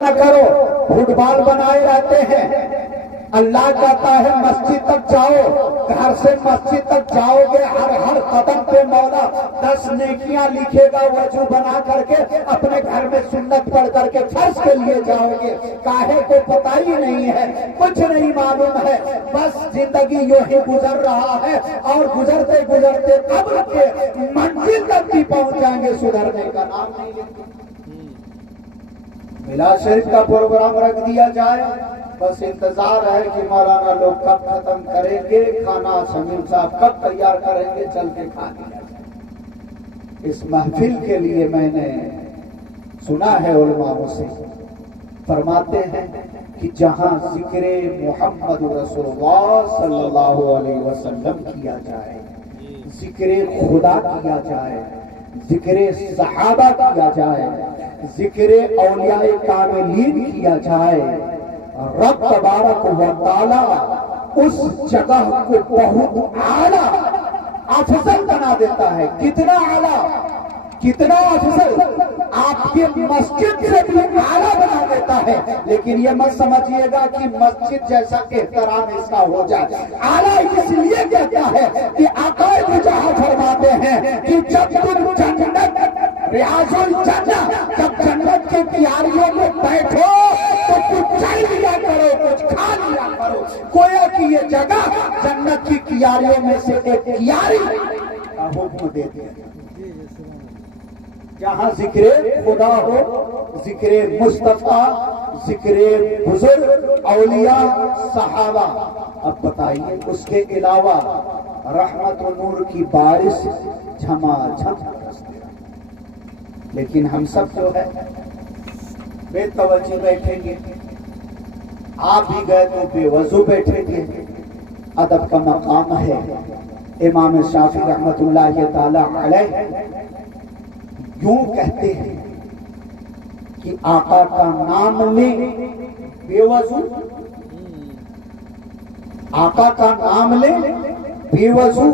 نہ کرو، فٹ بال بنائے رہتے ہیں۔ اللہ کہتا ہے مسجد تک جاؤ، گھر سے مسجد تک جاؤ گے، ہر قدم پہ مولا 10 نیکیاں لکھے گا، وضو بنا کر کے اپنے گھر میں سنت پڑھ کر کے فرض کے لیے جاؤ گے۔ کاہے کو پتہ ہی نہیں ہے، کچھ نہیں معلوم ہے، بس زندگی یوں ہی گزر رہا ہے، اور گزرتے گزرتے قبر کے منزل تک بھی پہنچ جائیں گے، سدھرنے کا نام نہیں لیتے۔ میلاد شریف کا پروگرام رکھ دیا جائے، بس انتظار ہے کہ مولانا لوگ کب ختم کریں گے، کھانا شمیم صاحب کب تیار کریں گے، چل کے کھا لیا جائے۔ اس محفل کے لیے میں نے سنا ہے علماء سے فرماتے ہیں کہ جہاں ذکر محمد رسول اللہ صلی اللہ علیہ وسلم کیا جائے، ذکر خدا کیا جائے، ذکر صحابہ کیا جائے، ذکر اولیاء کاملین کیا جائے، رب تبارک و تعالی اس جگہ کو بہت اعلیٰ افضل بنا دیتا ہے۔ کتنا اعلیٰ، کتنا افضل، آپ کی مسجد سے بھی اعلیٰ بنا دیتا ہے۔ لیکن یہ مت سمجھیے گا کہ مسجد جیسا احترام اس کا ہو جائے۔ اعلیٰ اس لیے کہتا ہے کہ آقا جہاں فرماتے ہیں کہ جب تم جنت ریاض الجنہ، جب جنت کی کیاریوں میں بیٹھو تو کچھ چل لیا کرو، کچھ کھا لیا کرو۔ گویا کہ یہ جگہ جنت کی کیاریوں میں سے ایک کیاری کا حکم دیتے ہیں۔ جہاں ذکر خدا ہو، ذکر مصطفیٰ، ذکر بزرگ اولیاء صحابہ، اب بتائیے اس کے علاوہ رحمت و نور کی بارش جھما جھم برستے رہے۔ لیکن ہم سب جو ہے بے توجہ بیٹھیں گے، آپ بھی گئے تو بے وضو بیٹھیں گے۔ ادب کا مقام ہے۔ امام شافعی رحمت اللہ تعالی علیہ یوں کہتے ہیں کہ آقا کا نام لے بے وضو، آقا کا نام لے بے وضو،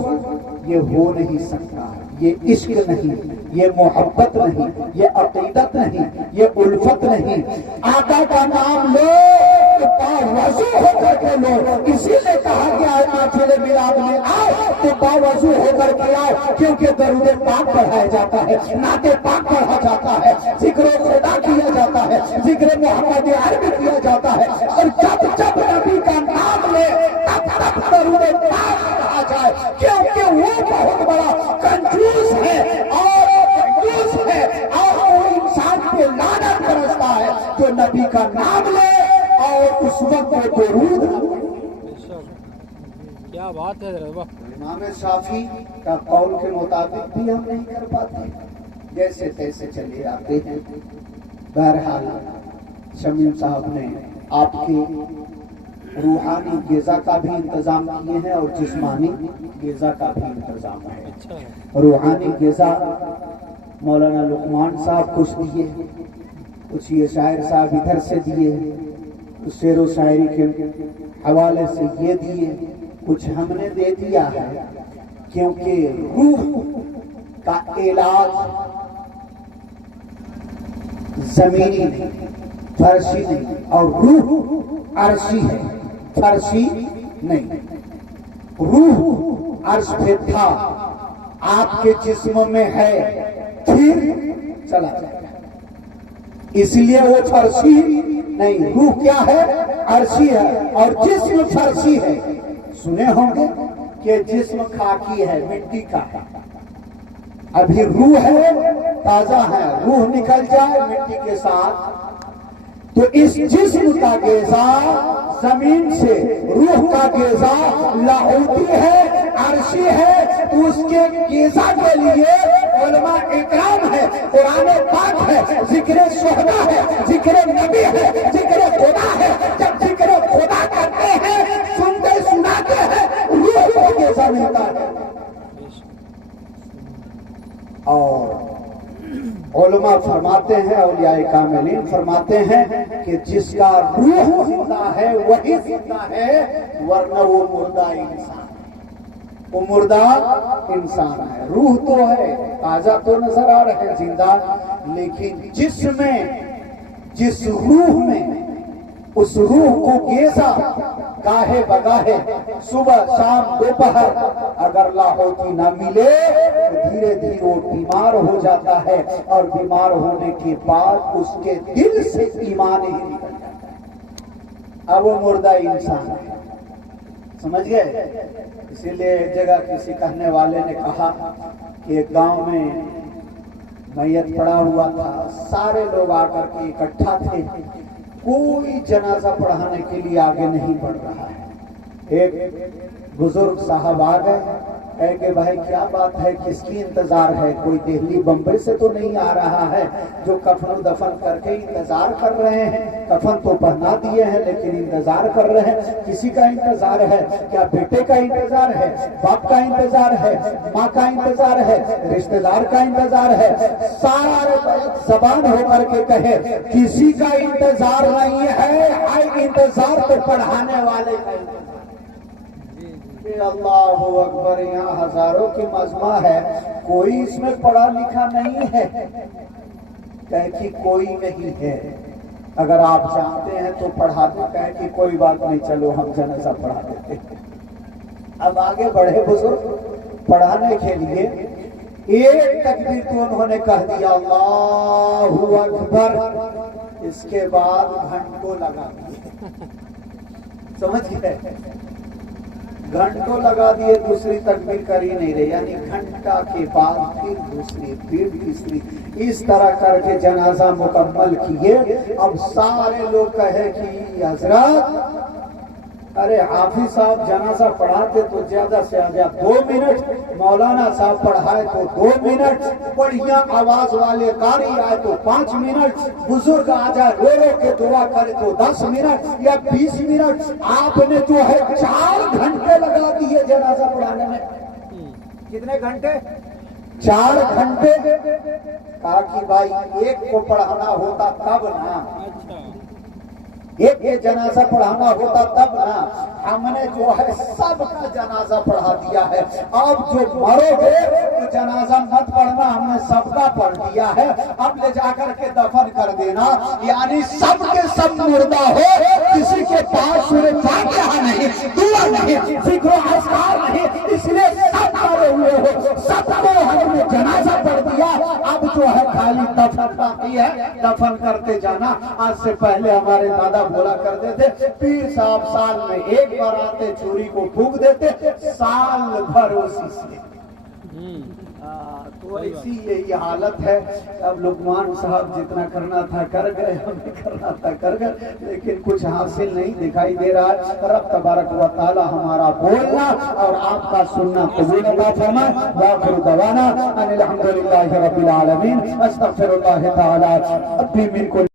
یہ ہو نہیں سکتا۔ یہ عشق نہیں، یہ محبت نہیں، یہ عقیدت نہیں، یہ الفت نہیں۔ آقا کا نام لو تو باوضو ہو کر کے لو۔ اسی لیے کہا گیا ہے محفل میلاد میں آؤ تو باوضو ہو کر کے آؤ، کیونکہ درود پاک پڑھایا جاتا ہے، نعت پاک پڑھا جاتا ہے، ذکر خدا کیا جاتا ہے، ذکر محمد عربی کیا جاتا ہے، اور جب جب نبی کا نام لے تب تب درود پاک پڑھا جائے، کیونکہ وہ بہت بڑا کنجوس ہے اور کنجوس ہے، اور وہ انسان پہ لعنت برستا ہے جو نبی کا نام لے اور اس وقت میں درود۔ کیا بات ہے حضرت۔ امام شافعی کا قول کے مطابق بھی ہم نہیں کر پاتے، جیسے تیسے چلے آتے ہیں۔ بہرحال شمیم صاحب نے آپ کے روحانی غذا کا بھی انتظام کیے ہیں اور جسمانی غذا کا بھی انتظام ہے۔ روحانی غذا مولانا لقمان صاحب کچھ دیے، کچھ یہ شاعر صاحب ادھر سے دیے، کچھ شعر و شاعری کے حوالے سے یہ دیے، کچھ ہم نے دے دیا ہے، کیونکہ روح کا علاج زمینی نہیں، فرشی نہیں، اور روح عرشی ہے، فرشی نہیں۔ روح عرش پہ تھا، آپ کے جسم میں ہے، پھر چلا جائے گا، اس لیے وہ فرشی نہیں۔ روح کیا ہے؟ عرشی ہے، اور جسم فرشی ہے۔ سنے ہوں گے کہ جسم خاکی ہے، مٹی کا، ابھی روح ہے، تازہ ہے، روح نکل جائے مٹی کے ساتھ تو اس جسم کا غذا زمین سے، روح کا غذا لاہوتی ہے، عرشی ہے۔ اس کے غذا کے لیے علماء اکرام ہے، قرآن پاک ہے، ذکر شہداء ہے، ذکر نبی ہے، ذکر خدا ہے۔ جب ذکر خدا کرتے ہیں، سنتے سناتے ہیں، روح کو غذا ملتا ہے۔ اور علماء فرماتے ہیں، اولیاء کاملین فرماتے ہیں کہ جس کا روح زندہ ہے وہی زندہ ہے، ورنہ وہ مردہ انسان ہے، وہ مردہ انسان ہے۔ روح تو ہے، تازہ تو نظر آ رہے زندہ، لیکن جسم میں جس روح میں اس روح کو گیزا گاہے بگاہے صبح شام دوپہر اگر لاہوتی نہ ملے تو دھیرے دھیرے وہ بیمار ہو جاتا ہے، اور بیمار ہونے کے بعد اس کے دل سے ایمان ہی نکل جاتا ہے، اب وہ مردہ انسان ہے۔ سمجھ گئے؟ اسی لیے ایک جگہ کسی کہنے والے نے کہا کہ ایک گاؤں میں میت پڑا ہوا تھا، سارے لوگ آ کر کے اکٹھا تھے، کوئی جنازہ پڑھانے کے لیے آگے نہیں بڑھ رہا ہے۔ ایک بزرگ صاحب آ گئے، کہے کہ بھائی کیا بات ہے، کس کی انتظار ہے؟ کوئی دہلی بمبئی سے تو نہیں آ رہا ہے جو کفن و دفن کر کے انتظار کر رہے ہیں؟ کفن تو پہنا دیے ہیں لیکن انتظار کر رہے ہیں، کسی کا انتظار ہے کیا؟ بیٹے کا انتظار ہے، باپ کا انتظار ہے، ماں کا انتظار ہے، رشتہ دار کا انتظار ہے۔ سارے زبان ہو کر کے کہے کسی کا انتظار نہیں ہے، انتظار تو پڑھانے والے کا انتظار۔ اللہ اکبر، یہاں ہزاروں کی مجمع ہے، کوئی اس میں پڑھا لکھا نہیں ہے، کہے کہ کوئی نہیں ہے، اگر آپ چاہتے ہیں تو پڑھا دیں، کہے کہ کوئی بات نہیں، چلو ہم جنازہ پڑھا دیتے ہیں۔ اب آگے بڑھے بزرگ پڑھانے کے لیے، ایک تکبیر تو انہوں نے کہہ دیا اللہ اکبر، اس کے بعد گھنٹوں لگا دیے، سمجھ گئے؟ گھنٹوں لگا دیے، دوسری تکبیر کر ہی نہیں رہے، یعنی گھنٹہ کے بعد پھر دوسری، پھر تیسری، اس طرح کر کے جنازہ مکمل کیے۔ اب سارے لوگ کہے کہ حضرت ارے حافظ صاحب جنازہ پڑھاتے تو زیادہ سے زیادہ 2 منٹ، مولانا صاحب پڑھائے تو 2 منٹ، بڑھیا آواز والے قاری آئے تو 5 منٹ، بزرگ آ جائے رو رو کے دعا کرے تو 10 منٹ یا 20 منٹ، آپ نے جو ہے 4 گھنٹے لگا دیے جنازہ پڑھانے میں۔ کتنے گھنٹے؟ 4 گھنٹے۔ کہا کہ بھائی ایک کو پڑھانا ہوتا تب نا، ایک جنازہ پڑھانا ہوتا تب نا، ہم نے جو ہے سب کا جنازہ پڑھا دیا ہے، اب جو مرو گے تو جنازہ مت پڑھنا، ہم نے سب کا پڑھ دیا ہے، اب لے جا کر کے دفن کر دینا، یعنی سب کے سب مردہ ہو، کسی کے پاس سورہ فاتحہ نہیں، دعا نہیں، ذکر و اذکار نہیں، اس لیے سب مرے ہوئے ہو، سب کو ہم نے جنازہ پڑھ دیا، اب جو ہے خالی دفن باقی ہے، دفن کرتے جانا۔ آج سے پہلے ہمارے دادا بولا کرتے تھے پیر صاحب سال میں ایک بار آتے، چوری کو پھونک دیتے، سال بھر اسی سے۔ تو ایسی یہی حالت ہے۔ اب لقمان صاحب جتنا کرنا تھا کر گئے، ہمیں کرنا تھا کر گئے، لیکن کچھ حاصل نہیں دکھائی دے رہا ہے۔ رب تبارک و تعالی ہمارا بولنا اور آپ کا سننا قبول عطا فرمائے۔ وآخر دعوانا ان الحمدللہ رب العالمین۔ استغفر اللہ تعالی ابھی من کو